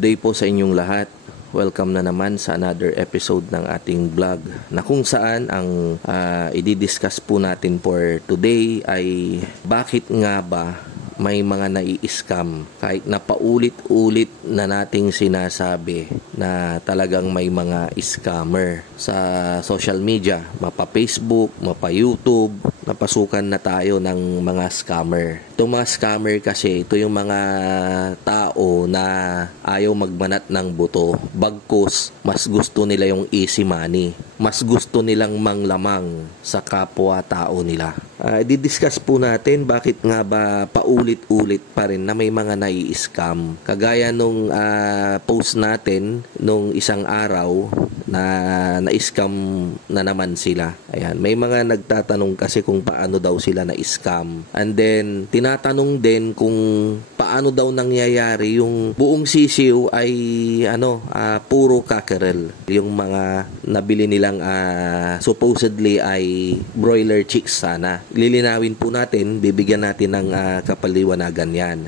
Good day po sa inyong lahat. Welcome na naman sa another episode ng ating vlog na kung saan ang i-discuss po natin for today ay bakit nga ba may mga nai-scam kahit na paulit-ulit na nating sinasabi na talagang may mga scammer sa social media, mapa Facebook, mapa YouTube, napasukan na tayo ng mga scammer. Itong mga scammer kasi, ito yung mga tao na ayaw magbanat ng buto. Bagkus, mas gusto nila yung easy money. Mas gusto nilang manglamang sa kapwa-tao nila. Di-discuss po natin bakit nga ba paulit-ulit pa rin na may mga nai-scam. Kagaya nung post natin nung isang araw na na-scam na naman sila. Ayan, may mga nagtatanong kasi kung paano daw sila na-scam. And then, tinatanong din kung paano daw nangyayari yung buong sisiw ay puro cockerel. Yung mga nabili nilang supposedly ay broiler chicks sana. Lilinawin po natin, bibigyan natin ng kapaliwanagan yan.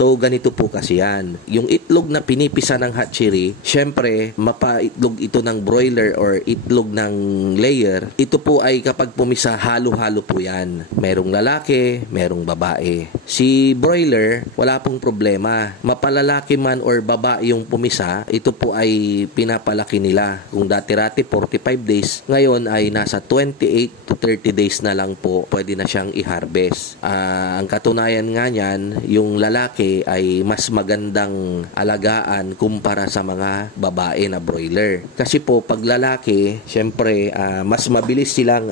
So, ganito po kasi yan. Yung itlog na pinipisa ng hatchery, syempre, mapaitlog ito ng broiler or itlog ng layer. Ito po ay kapag pumisa, halo-halo po yan. Merong lalaki, merong babae. Si broiler, wala pong problema. Mapalalaki man or babae yung pumisa, ito po ay pinapalaki nila. Kung dati-rati 45 days, ngayon ay nasa 28 to 30 days na lang po, pwede na siyang i-harvest. Ang katunayan nga niyan, yung lalaki ay mas magandang alagaan kumpara sa mga babae na broiler. Kasi po pag lalaki, syempre mas mabilis silang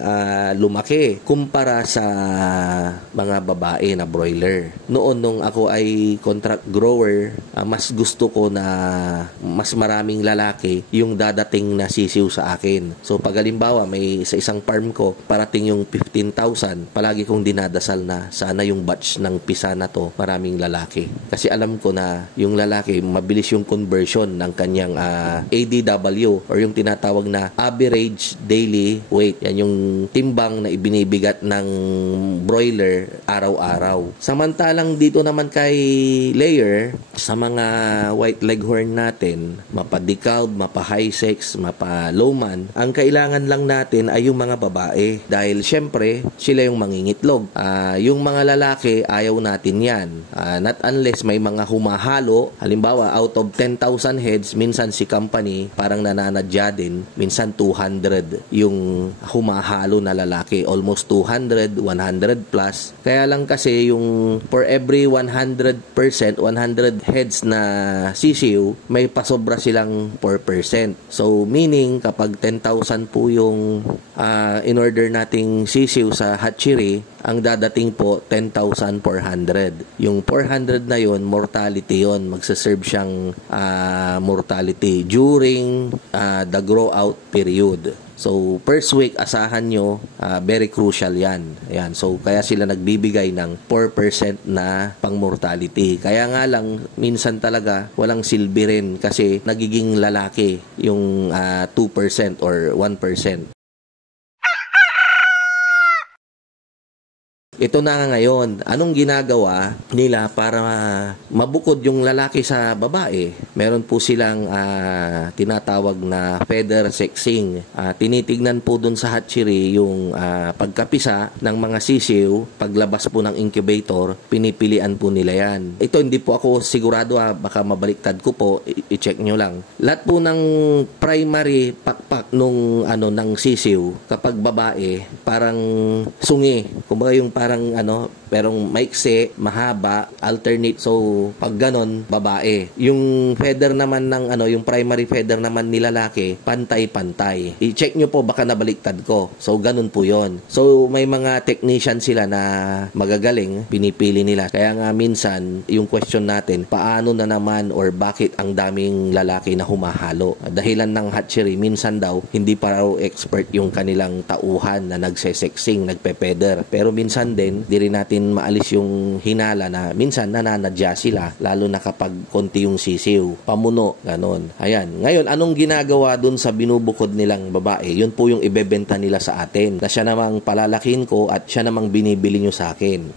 lumaki kumpara sa mga babae na broiler. Noon nung ako ay contract grower, mas gusto ko na mas maraming lalaki yung dadating na sisiw sa akin. So pag halimbawa may sa isang farm ko parating yung 15,000, palagi kong dinadasal na sana yung batch ng pisa na to maraming lalaki. Kasi alam ko na yung lalaki, mabilis yung conversion ng kanyang ADW or yung tinatawag na average daily weight. Yan yung timbang na ibinibigat ng broiler araw-araw. Samantalang dito naman kay layer, sa mga white leghorn natin, mapa-decalb, mapa-high sex, mapa-lowman, ang kailangan lang natin ay yung mga babae. Dahil syempre, sila yung mangingitlog. Yung mga lalaki, ayaw natin yan. Not unless may mga humahalo, halimbawa out of 10,000 heads, minsan si company parang nananadya din, minsan 200 yung humahalo na lalaki, almost 200, 100 plus. Kaya lang kasi yung for every 100%, 100 heads na sisiw, may pasobra silang 4%. So meaning kapag 10,000 po yung in order nating sisiw sa hatchery, ang dadating po 10,400. Yung 400 na yon, mortality yon. Magsaserve siyang mortality during the grow out period. So, first week, asahan nyo, very crucial yan. Ayan. So, kaya sila nagbibigay ng 4% na pang-mortality. Kaya nga lang, minsan talaga, walang silbi rin kasi nagiging lalaki yung 2% or 1%. Ito na nga ngayon, anong ginagawa nila para mabukod yung lalaki sa babae? Meron po silang tinatawag na feather sexing. Tinitignan po dun sa hatchery yung pagkapisa ng mga sisiw, paglabas po ng incubator, pinipilian po nila yan. Ito hindi po ako sigurado, baka mabaliktad ko po, i-check nyo lang. Lahat po ng primary pakpak ng sisiw, kapag babae, parang sungi. Kumbaga yung parang perong maiksi, mahaba, alternate. So, pag ganon, babae. Yung feather naman ng yung primary feather naman ni lalaki, pantay-pantay. I-check nyo po, baka nabaliktad ko. So, ganon po yon. So, may mga technician sila na magagaling, pinipili nila. Kaya nga minsan, yung question natin, paano na naman or bakit ang daming lalaki na humahalo? Dahilan ng hatchery, minsan daw, hindi pa raw expert yung kanilang tauhan na nagsesexing, nagpe-feather. Pero minsan din, di rin natin maalis yung hinala na minsan nananadya sila, lalo na kapag konti yung sisiw, pamuno, ganon. Ayan. Ngayon, anong ginagawa dun sa binubukod nilang babae? Yun po yung ibebenta nila sa atin, na siya namang palalakin ko at siya namang binibili nyo sa akin.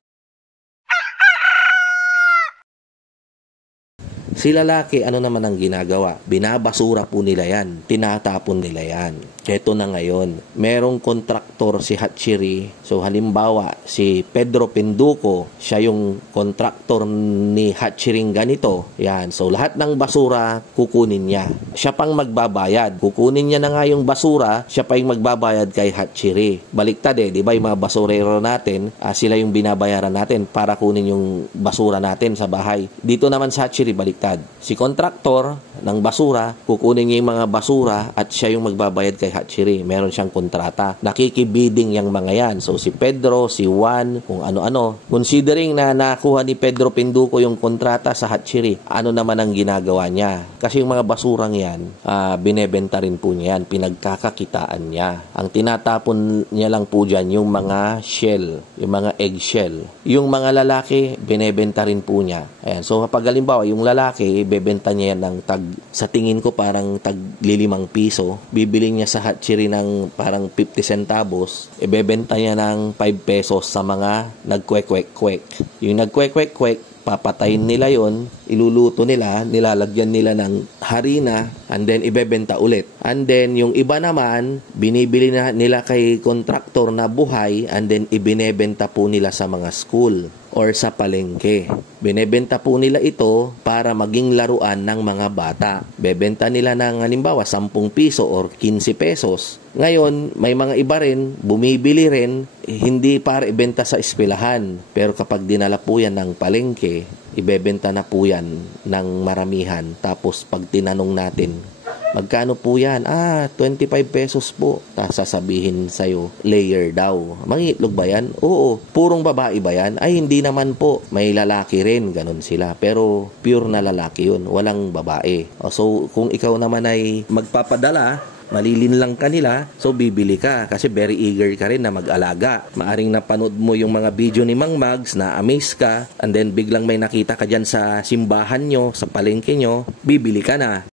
Si lalaki, ano naman ang ginagawa? Binabasura po nila yan. Tinatapon nila yan. Eto na ngayon, merong kontraktor si Hatchery. So halimbawa, si Pedro Pinduco, siya yung kontraktor ni Hatchery ganito. Yan. So lahat ng basura, kukunin niya. Siya pang magbabayad. Kukunin niya na nga yung basura, siya pa yung magbabayad kay Hatchery. Baliktad di ba yung mga basurero natin, sila yung binabayaran natin para kunin yung basura natin sa bahay. Dito naman sa Hatchery, baliktad. Si kontraktor ng basura, kukunin niya yung mga basura at siya yung magbabayad kay Hatchery. Meron siyang kontrata. Nakikibiding yung mga yan. So si Pedro, si Juan, kung ano-ano. Considering na nakuha ni Pedro Pinduco yung kontrata sa Hatchery, ano naman ang ginagawa niya? Kasi yung mga basurang yan, binebenta rin po niya yan. Pinagkakakitaan niya. Ang tinatapon niya lang po dyan yung mga shell, yung mga eggshell. Yung mga lalaki, binebenta rin po niya. Ayan. So kapag halimbawa, yung lalaki, bebenta niya yan ng sa tingin ko parang tag 5 piso. Bibili niya sa Hatchery ng parang 50 centavos, ibebenta niya ng 5 pesos sa mga nagkwek-kwek-kwek. Yung nagkwek-kwek-kwek, papatayin nila yon, iluluto nila, nilalagyan nila ng harina, and then ibebenta ulit. And then yung iba naman, binibili na nila kay kontraktor na buhay, and then ibinebenta po nila sa mga school or sa palengke. Binebenta po nila ito para maging laruan ng mga bata. Bebenta nila ng halimbawa 10 piso or 15 pesos. Ngayon, may mga iba rin, bumibili rin, hindi para ibenta sa eskwelahan. Pero kapag dinala po yan ng palengke, ibebenta na po yan ng maramihan. Tapos pag tinanong natin, magkano po yan? 25 pesos po. Tapos sasabihin sa'yo, layer daw. Mangitlog ba yan? Oo. Purong babae ba yan? Ay, hindi naman po. May lalaki rin. Ganon sila. Pero pure na lalaki yun. Walang babae. So, kung ikaw naman ay magpapadala, malilin lang kanila, so bibili ka kasi very eager ka rin na mag-alaga. Maaring napanood mo yung mga video ni Mang Mags, na amaze ka, and then biglang may nakita ka dyan sa simbahan nyo, sa palengke nyo, bibili ka na.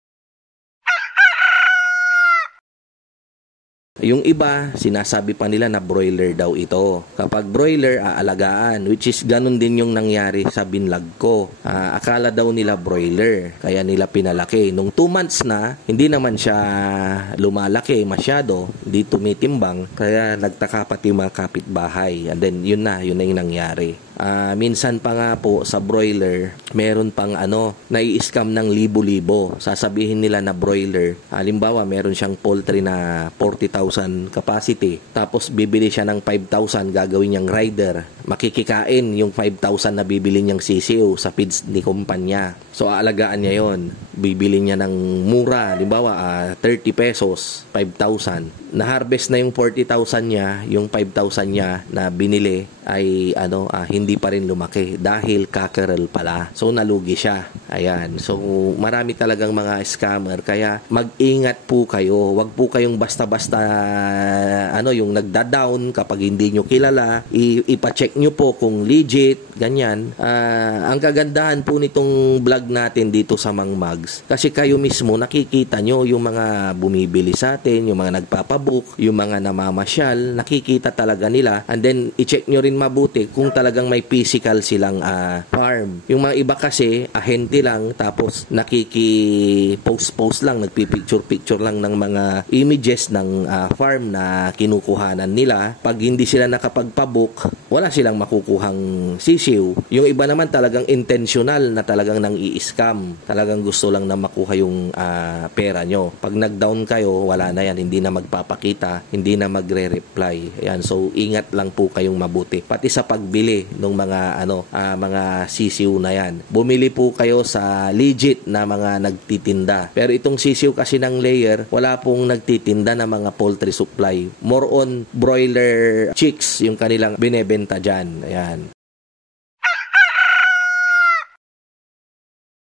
Yung iba, sinasabi pa nila na broiler daw ito. Kapag broiler, aalagaan, which is ganun din yung nangyari sa binlog ko. Akala daw nila broiler, kaya nila pinalaki. Nung 2 months na, hindi naman siya lumalaki masyado, hindi tumitimbang, kaya nagtaka pati mga kapitbahay. And then, yun na yung nangyari. Minsan pa nga po sa broiler, meron pang nai-scam ng libo-libo. Sasabihin nila na broiler, halimbawa meron siyang poultry na 40,000 capacity, tapos bibili siya ng 5,000, gagawin niyang rider. Makikikain yung 5,000 na bibili niyang sisiw sa feeds ni kumpanya. So aalagaan niya yon. Bibili niya ng mura, halimbawa 30 pesos, 5,000. Na-harvest na yung 40,000 niya, yung 5,000 niya na binili ay hindi pa rin lumaki dahil cockerel pala. So nalugi siya. Ayan. So marami talagang mga scammer, kaya mag-ingat po kayo. Wag po kayong basta-basta yung nagda-down kapag hindi nyo kilala. Ipa-check nyo po kung legit, ganyan. Ang kagandahan po nitong vlog natin dito sa Mang Mags, kasi kayo mismo nakikita nyo yung mga bumibili sa atin, yung mga nagpapabook, yung mga namamasyal, nakikita talaga nila, and then i-check nyo rin mabuti kung talagang may physical silang farm. Yung mga iba kasi ahente lang, tapos nakiki-post lang, nagpipicture-picture lang ng mga images ng farm na kinukuhanan nila. Pag hindi sila nakapagpabook, wala silang makukuhang sisiw. Yung iba naman talagang intentional na talagang nang i-scam. Talagang gusto lang na makuha yung pera nyo. Pag nag-down kayo, wala na yan. Hindi na magpapakita, hindi na magre-reply. Ayan, so ingat lang po kayong mabuti. Pati sa pagbili ng mga sisiw na yan. Bumili po kayo sa legit na mga nagtitinda. Pero itong sisiw kasi ng layer, wala pong nagtitinda na mga poultry supply. More on broiler chicks yung kanilang binebenta dyan. Ayan.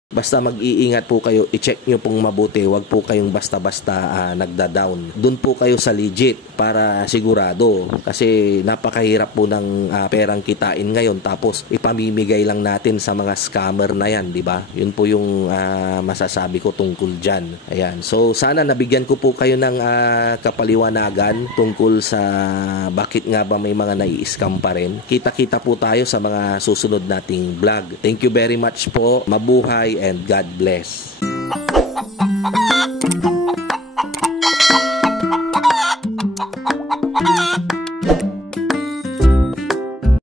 Basta mag-iingat po kayo, i-check nyo pong mabuti, wag po kayong basta-basta nagda-down. Doon po kayo sa legit para sigurado, kasi napakahirap po ng perang kitain ngayon, tapos ipamimigay lang natin sa mga scammer na yan, di ba? Yun po yung masasabi ko tungkol dyan. Ayan. So sana nabigyan ko po kayo ng kapaliwanagan tungkol sa bakit nga ba may mga nai-scam pa rin. Kita-kita po tayo sa mga susunod nating vlog. Thank you very much po. Mabuhay and God bless.